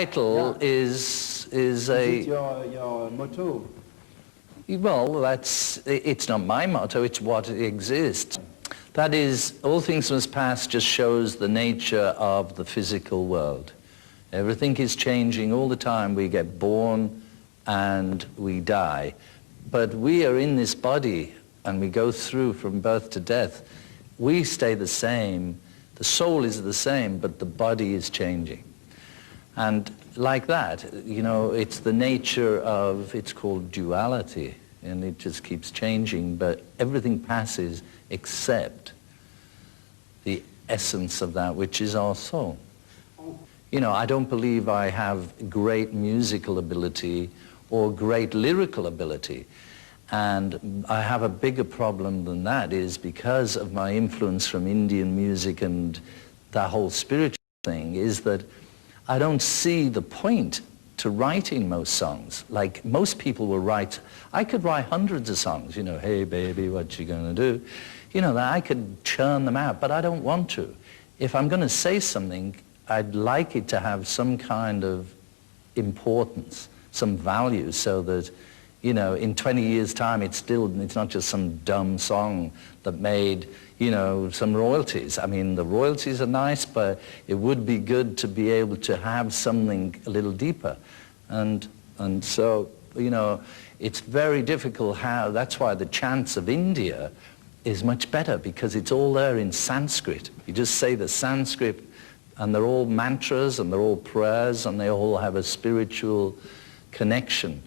Title is Is a... it your motto? Well, it's not my motto, it's what exists. That is, all things must pass just shows the nature of the physical world. Everything is changing all the time. We get born and we die. But we are in this body and we go through from birth to death. We stay the same. The soul is the same, but the body is changing. And like that, you know, it's the nature of, it's called duality, and it just keeps changing, but everything passes except the essence of that, which is our soul. You know, I don't believe I have great musical ability or great lyrical ability. And I have a bigger problem than that, is because of my influence from Indian music and the whole spiritual thing, is that I don't see the point to writing most songs. Like most people will write, I could write hundreds of songs, you know, hey baby, what you gonna do? You know, I could churn them out, but I don't want to. If I'm gonna say something, I'd like it to have some kind of importance, some value, so that, you know, in 20 years' time, it's not just some dumb song that made, you know, some royalties. I mean, the royalties are nice, but it would be good to be able to have something a little deeper. And so, you know, it's very difficult how, that's why the chants of India is much better, because it's all there in Sanskrit. You just say the Sanskrit, and they're all mantras, and they're all prayers, and they all have a spiritual connection.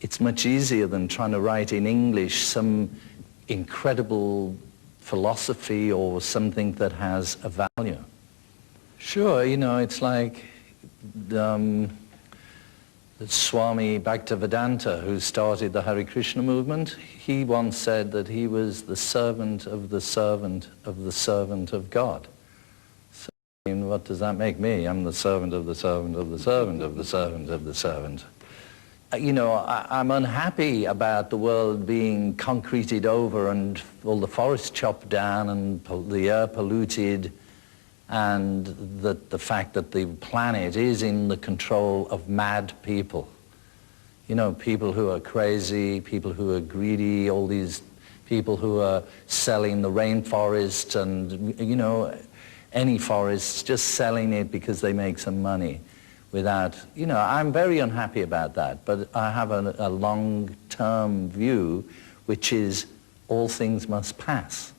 It's much easier than trying to write in English some incredible philosophy or something that has a value. Sure, you know, it's like the Swami Bhaktivedanta, who started the Hare Krishna movement. He once said that he was the servant of the servant of the servant of God. So, I mean, what does that make me? I'm the servant of the servant of the servant of the servant of the servant. You know, I'm unhappy about the world being concreted over and all the forests chopped down and the air polluted, and the fact that the planet is in the control of mad people. You know, people who are crazy, people who are greedy, all these people who are selling the rainforest and, you know, any forests, just selling it because they make some money. Without, you know, I'm very unhappy about that, but I have a long-term view, which is all things must pass.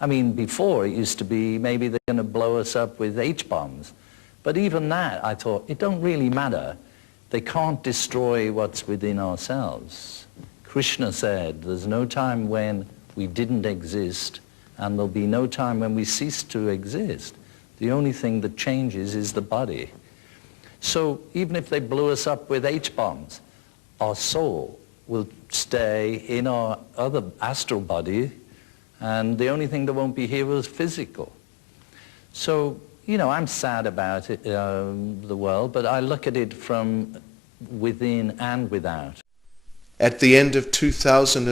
I mean, before it used to be maybe they're going to blow us up with H-bombs, but even that, I thought, it don't really matter. They can't destroy what's within ourselves. Krishna said, there's no time when we didn't exist, and there'll be no time when we cease to exist. The only thing that changes is the body. So even if they blew us up with H-bombs, our soul will stay in our other astral body, and the only thing that won't be here is physical. So, you know, I'm sad about it, the world, but I look at it from within and without. At the end of 2000